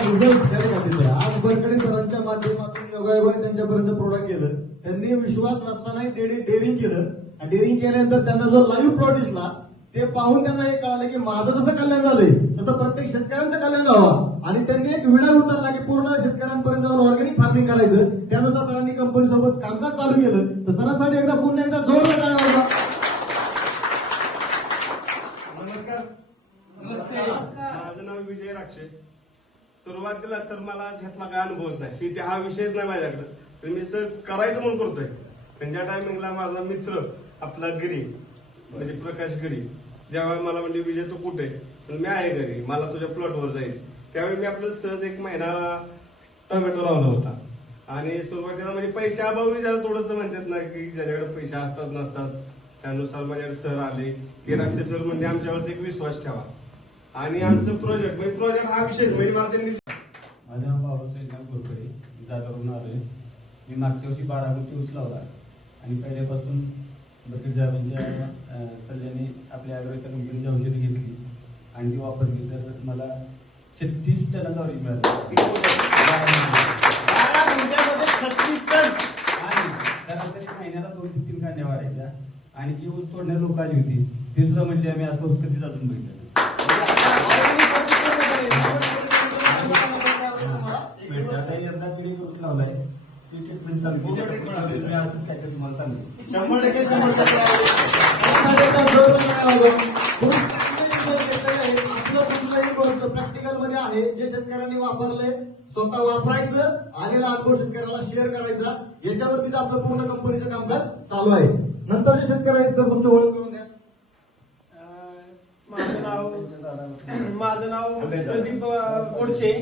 आज बरकडे सरांच्या माध्यमातून योगायोगाने त्यांच्यापर्यंत प्रोडक्ट केलं. त्यांनी विश्वास नसतानाही डेअरिंग केलं. डेअरिंग केल्यानंतर त्यांना जो लाईव्ह प्लॉट दिसला ते पाहून त्यांना हे कळालं की माझं जसं कल्याण झालंय तसं प्रत्येक शेतकऱ्यांचं कल्याण व्हावं. आणि त्यांनी एक विडा उचलला की पूर्ण शेतकऱ्यांपर्यंत जाऊन ऑर्गॅनिक फार्मिंग करायचं. त्यानुसार सरांनी कंपनी सोबत कामकाज चालू केलं. तर सरांसाठी एकदा पुन्हा एकदा जोरदार टाळ्या वाजवा. नमस्कार. माझं नाव विजय राक्षे. सुरुवातीला तर मला ह्यातला काय अनुभवच नाही. शेती हा विषयच नाही माझ्याकडे. तर मी सहज करायचं म्हणून करतोय. पण ज्या टायमिंगला माझा मित्र आपला गिरी म्हणजे प्रकाश गिरी जेव्हा मला म्हणजे विजय तू कुठे, मी आहे घरी, मला तुझ्या प्लॉटवर जायचं, त्यावेळी मी आपलं सहज एक महिना टोमॅटो लावला होता. आणि सुरुवातीला म्हणजे पैसे अभावी जरा थोडंसं म्हणतात ना की ज्याच्याकडे पैसे असतात नसतात, त्यानुसार माझ्याकडे सर आले की राक्षे सर म्हणजे आमच्यावरती एक विश्वास ठेवा आणि आमचं प्रोजेक्ट हा विषय म्हणजे मला त्यांनी. माझं नाव बाबासाहेब गोरकडे, जागावरून आलोय. मी मागच्या वर्षी 12 गुंठे ऊस लावला आणि पहिल्यापासून बकीर साहेबांच्या सल्ल्याने आपल्या ॲग्रोच्या कंपनीची औषधी घेतली आणि ती वापरली तर मला 36 टनाचा ऑर्डर मिळाला. 36 टन आणि सरासरी महिन्याला 2 ते 3 कांड्या वाढायच्या. आणि जी ऊस तोडण्यात लोक आली होती ते सुद्धा म्हणजे आम्ही असं ऊस कधीच अजून बघितलं. यंदा पिढी करून लावलाय ती ट्रीटमेंट चालू केली. मी असंच काय तुम्हाला सांगितलं. 100% प्रॅक्टिकल मध्ये आहे. जे शेतकऱ्यांनी वापरले स्वतः वापरायचं आणि अनुभव शेतकऱ्याला शेअर करायचा, याच्यावरतीच आपलं पूर्ण कंपनीचं कामकाज चालू आहे. नंतर जे शेतकरी आहेत सर तुमची ओळख घेऊन द्या. माझं नाव प्रदीप गोडसे.